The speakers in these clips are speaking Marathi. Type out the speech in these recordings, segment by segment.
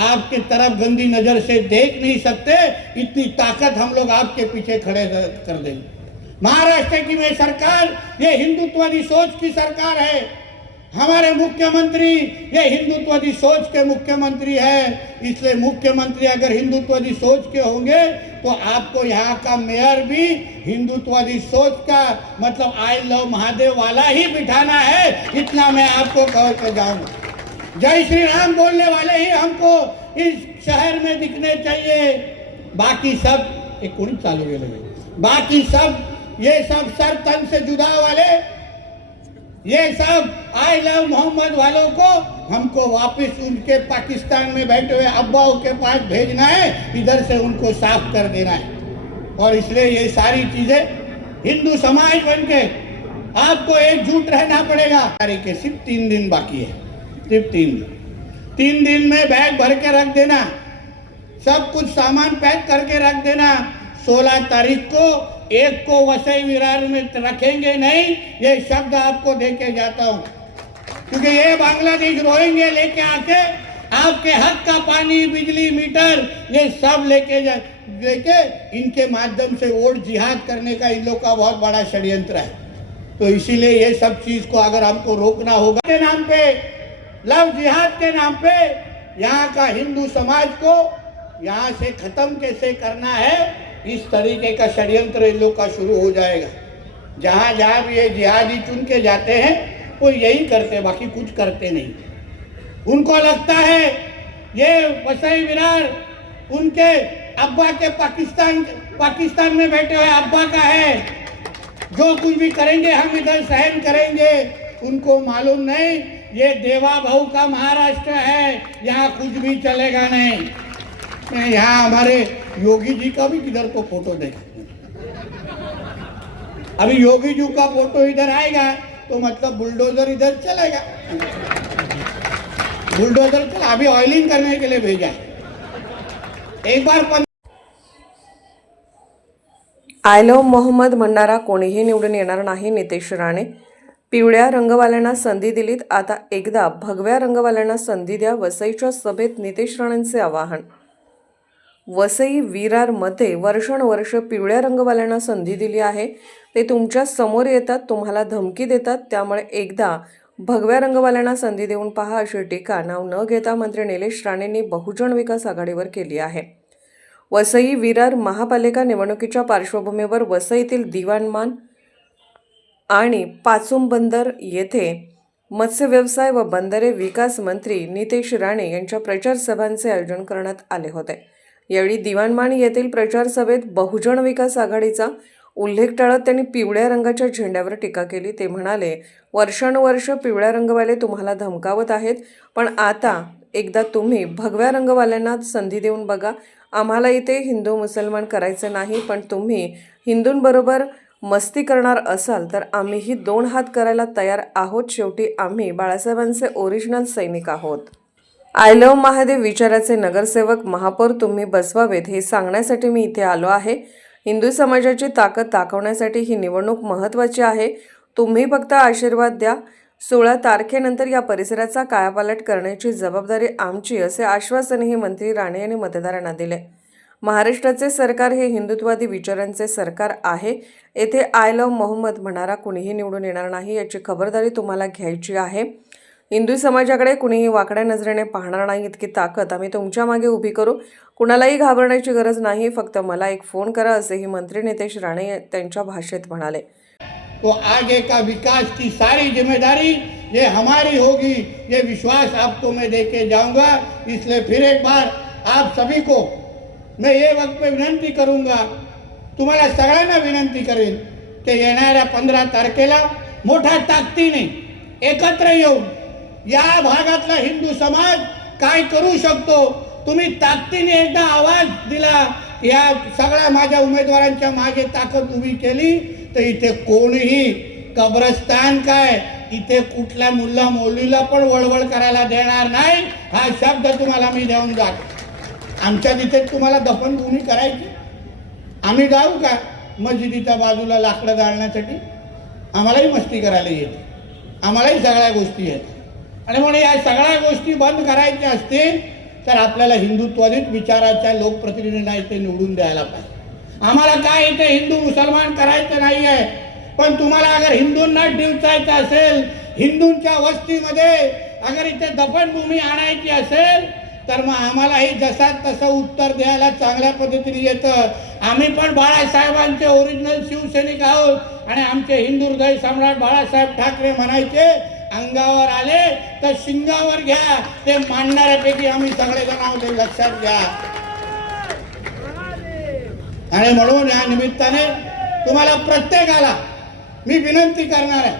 आपके तरफ़ गंदी नज़र से देख नहीं सकते, इतनी ताकत हम लोग आपके पीछे खड़े कर देंगे। महाराष्ट्र की में सरकार, ये हिंदुत्वादी सोच की सरकार है। हमारे मुख्यमंत्री, ये हिंदुत्वादी सोच के मुख्यमंत्री है। इसलिए मुख्यमंत्री अगर हिंदुत्वादी सोच के होंगे तो आपको यहाँ का मेयर भी हिंदुत्वादी सोच का मतलब आई लव महादेव वाला ही बिठाना है। इतना मैं आपको कह के जाऊँगा। जय श्री राम बोलने वाले ही हमको इस शहर में दिखने चाहिए। बाकी सब एक कोणी चालू गेले बाकी सब, ये सब सर तन से जुदा वाले, ये सब आई लव मोहम्मद वालों को हमको वापस उनके पाकिस्तान में बैठे हुए अब्बाओं के पास भेजना है, इधर से उनको साफ़ कर देना है। और इसलिए ये सारी चीज़ें हिंदू समाज बन के आपको एकजुट रहना पड़ेगा। तारीख के सिर्फ़ तीन दिन बाकी है। सिर्फ़ तीन दिन। तीन दिन में बैग भर के रख देना। सब कुछ सामान पैक करके रख देना। सोलह तारीख को एक को वसई विरार में रखेंगे नहीं, ये शब्द आपको दे के जाता हूँ। क्योंकि ये बांग्लादेश रोएँगे लेके आके, आपके हक का पानी, बिजली, मीटर, ये सब लेके जा, लेके इनके माध्यम से वोट जिहाद करने का इन लोग का बहुत बड़ा षड्यंत्र है। तो इसीलिए ये सब चीज़ को अगर हमको रोकना होगा नाम पे लव जिहाद के नाम पे यहाँ का हिंदू समाज को यहाँ से खत्म कैसे करना है, इस तरीके का षड्यंत्र इन लोग का शुरू हो जाएगा। जहाँ जहाँ भी ये जिहादी चुन के जाते हैं, वो यही करते, बाकी कुछ करते नहीं। उनको लगता है ये वसई विरार उनके अब्बा के पाकिस्तान पाकिस्तान में बैठे हुए अब्बा का है। जो कुछ भी करेंगे, हम इधर सहन करेंगे, उनको मालूम नहीं ये देवा भाऊ का महाराष्ट्र है यहाँ कुछ भी चलेगा नहीं। यहाँ हमारे योगी जी का भी किधर तो फोटो देखा? अभी योगी जी का फोटो इधर आएगा तो मतलब बुलडोजर इधर चलेगा। बुलडोजर चला अभी ऑयलिंग करने के लिए भेजा एक बार आय लव्ह मोहम्मद म्हणणारा कोणीही निवडून येणार नाही नितेश राणे. पिवळ्या रंगवाल्यांना संधी दिलीत. आता एकदा भगव्या रंगवाल्यांना संधी द्या. वसईच्या सभेत नितेश राणेंचे आवाहन. वसई विरारमध्ये वर्षानुवर्ष पिवळ्या रंगवाल्यांना संधी दिली आहे. ते तुमच्यासमोर येतात तुम्हाला धमकी देतात. त्यामुळे एकदा भगव्या रंगवाल्यांना संधी देऊन पहा अशी टीका नाव न घेता मंत्री निलेश राणेंनी बहुजन विकास आघाडीवर केली आहे. वसई विरार महापालिका निवडणुकीच्या पार्श्वभूमीवर वसईतील दिवाणमान आणि पाचुम बंदर येथे मत्स्य व्यवसाय व बंदरे विकास मंत्री नितेश राणे यांच्या प्रचार सभांचे आयोजन करण्यात आले होते. यावेळी दिवाणमान येथील प्रचार सभेत बहुजन विकास आघाडीचा उल्लेख टाळत त्यांनी पिवळ्या रंगाच्या झेंड्यावर टीका केली. ते म्हणाले वर्षानुवर्ष पिवळ्या रंगवाले तुम्हाला धमकावत आहेत पण आता एकदा तुम्ही भगव्या रंगवाल्यांना संधी देऊन बघा. आम्हाला इथे हिंदू मुसलमान करायचे नाही पण तुम्ही हिंदूंबरोबर मस्ती करणार असाल तर आम्हीही दोन हात करायला तयार आहोत. शेवटी आम्ही बाळासाहेबांचे ओरिजिनल सैनिक आहोत. आय लव्ह महादेव विचाराचे नगरसेवक. महापौर तुम्ही बसवावेत हे सांगण्यासाठी मी इथे आलो आहे. हिंदू समाजाची ताकद दाखवण्यासाठी ही निवडणूक महत्त्वाची आहे. तुम्ही फक्त आशीर्वाद द्या. सोळा तारखेनंतर या परिसराचा कायापालट करण्याची जबाबदारी आमची असे आश्वासनही मंत्री राणे यांनी मतदारांना दिले. महाराष्ट्राचे सरकार हे हिंदुत्वादी विचारांचे सरकार आहे. येथे आय लव्ह मोहम्मद म्हणणारा कुणीही निवडून येणार नाही याची खबरदारी तुम्हाला घ्यायची आहे. हिंदू समाजाकडे कुणीही वाकड्या नजरेने पाहणार नाही इतकी ताकद. आम्ही तुमच्या मागे उभी करू. कुणालाही घाबरण्याची गरज नाही. फक्त मला एक फोन करा असेही मंत्री नितेश राणे त्यांच्या भाषेत म्हणाले. तो आगे का विकास की सारी जिम्मेदारी ये हमारी होगी. ये विश्वास आपको मैं दे के जाऊंगा. इसलिए फिर एक बार आप सभी को मैं ये वक्त पे विनंती करूंगा तुम्हाला सगळ्यांना विनंती करेन ते येणाऱ्या पंधरा तारखेला मोठ्या ताकदीने एकत्र येऊन या भागातला हिंदू समाज काय करू शकतो? तुम्ही ताकदीने एकदा आवाज दिला या सगळ्या माझ्या उमेदवारांच्या मागे ताकद उभी केली तर इथे कोणीही कब्रस्तान काय इथे कुठल्या मुला मौलीला पण वळवळ करायला देणार नाही हा शब्द तुम्हाला मी देऊन जातो. आमच्या तिथे तुम्हाला दफनभूमी करायची. आम्ही जाऊ का मस्जिदीच्या बाजूला लाकडं जाळण्यासाठी आम्हालाही मस्ती करायला येते. आम्हालाही सगळ्या गोष्टी येतात. आणि म्हणून या सगळ्या गोष्टी बंद करायच्या असतील तर आपल्याला हिंदुत्वादित विचाराच्या लोकप्रतिनिधींना इथे निवडून द्यायला पाहिजे. आम्हाला काय इथे हिंदू मुसलमान करायचं नाही आहे पण तुम्हाला अगर हिंदूंना डिवचायचं असेल हिंदूंच्या वस्तीमध्ये अगर इथे दफनभूमी आणायची असेल तर मग आम्हालाही जसा तसं उत्तर द्यायला चांगल्या पद्धतीने येतं. आम्ही पण बाळासाहेबांचे ओरिजिनल शिवसैनिक आहोत आणि आमचे हिंदू हृदय सम्राट बाळासाहेब ठाकरे म्हणायचे अंगावर आले तर शिंगावर घ्या ते मांडणाऱ्यापैकी आम्ही सगळेजण आहोत लक्षात घ्या. आणि म्हणून या निमित्ताने तुम्हाला प्रत्येकाला मी विनंती करणार आहे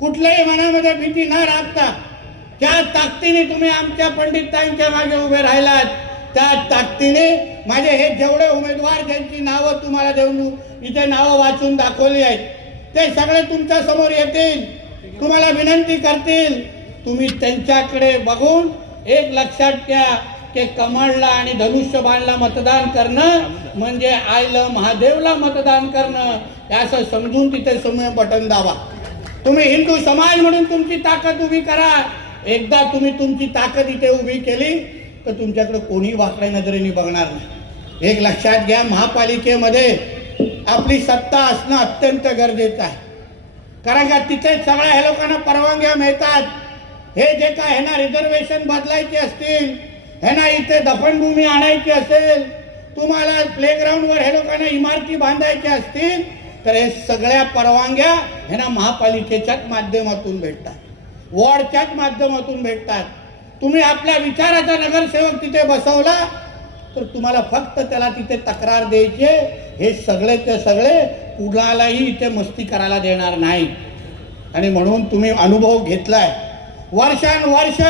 कुठल्याही मनामध्ये भीती न राखता ज्या ताकदीने तुम्ही आमच्या पंडितांच्या मागे उभे राहिलात त्या ताकदीने माझे हे जेवढे उमेदवार ज्यांची नावं तुम्हाला देऊन इथे नावं वाचून दाखवली आहेत ते सगळे तुमच्यासमोर येतील तुम्हाला विनंती करतील. तुम्ही त्यांच्याकडे बघून एक लक्षात घ्या की कमळला आणि धनुष्यबाणला मतदान करणं म्हणजे आईला महादेवला मतदान करणं हे असं समजून तिथे समोर बटन दावा तुम्ही हिंदू समाज म्हणून तुमची ताकद उभी करा. एकदा तुम्ही तुमची ताकद इथे उभी केली तर तुमच्याकडे कोणी वाकड्या नजरेने बघणार नाही. एक लक्षात घ्या महापालिकेमध्ये आपली सत्ता असणं अत्यंत गरजेचं आहे. कारण का तिथे सगळ्या ह्या लोकांना परवानग्या मिळतात. हे जे काय ह्यांना रिझर्वेशन बदलायचे असतील ह्यांना इथे दफनभूमी आणायची असेल तुम्हाला प्लेग्राऊंडवर हे लोकांना इमारती बांधायच्या असतील तर हे सगळ्या परवानग्या ह्यांना महापालिकेच्याच माध्यमातून भेटतात. वॉर्डच्याच माध्यमातून भेटतात. तुम्ही आपल्या विचाराचा नगरसेवक तिथे बसवला तर तुम्हाला फक्त त्याला तिथे तक्रार द्यायची हे सगळे ते सगळे कुणालाही इथे मस्ती करायला देणार नाही. आणि म्हणून तुम्ही अनुभव घेतलाय. वर्षानुवर्ष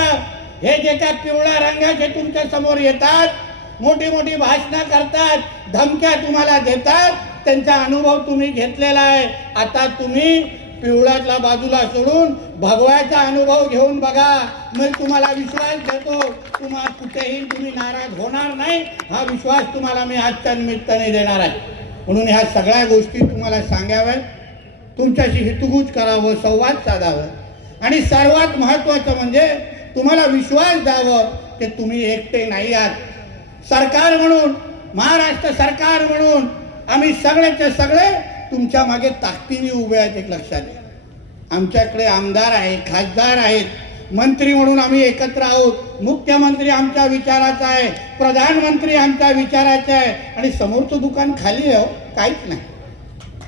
हे जे काय पिवळ्या रंगाचे तुमच्यासमोर येतात मोठी मोठी भाषणं करतात धमक्या तुम्हाला देतात त्यांचा अनुभव तुम्ही घेतलेला आहे. आता तुम्ही पिवळ्यातला बाजूला सोडून भगव्याचा अनुभव घेऊन बघा. मग तुम्हाला विश्वास देतो. तुम्हाला कुठेही तुम्ही नाराज होणार नाही. हा विश्वास तुम्हाला मी आजच्या निमित्ताने देणार आहे. म्हणून ह्या सगळ्या गोष्टी तुम्हाला सांगाव्यात. तुमच्याशी हितगुज करावं संवाद साधावं. आणि सर्वात महत्त्वाचं म्हणजे तुम्हाला विश्वास द्यावं की तुम्ही एकटे नाही आहात. सरकार म्हणून महाराष्ट्र सरकार म्हणून आम्ही सगळेचे सगळे तुमच्या मागे ताकदीने उभे आहेत एक लक्षात घ्या. आमच्याकडे आमदार आहे खासदार आहेत मंत्री म्हणून आम्ही एकत्र आहोत. मुख्यमंत्री आमच्या विचाराचा आहे प्रधानमंत्री आमच्या विचाराचा आहे. आणि समोरचं दुकान खाली आहे हो, काहीच नाही.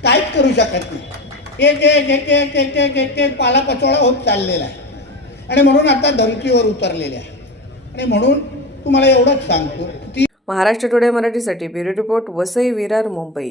काहीच करू शकत नाही. एक एक एक एक एक एक एक एक पालापचोळा होत चाललेला आहे. आणि म्हणून आता धमकीवर उतरलेले आहे आणि म्हणून तुम्हाला एवढंच सांगतो ती महाराष्ट्र टुडे मराठीसाठी ब्युरो रिपोर्ट वसई विरार मुंबई.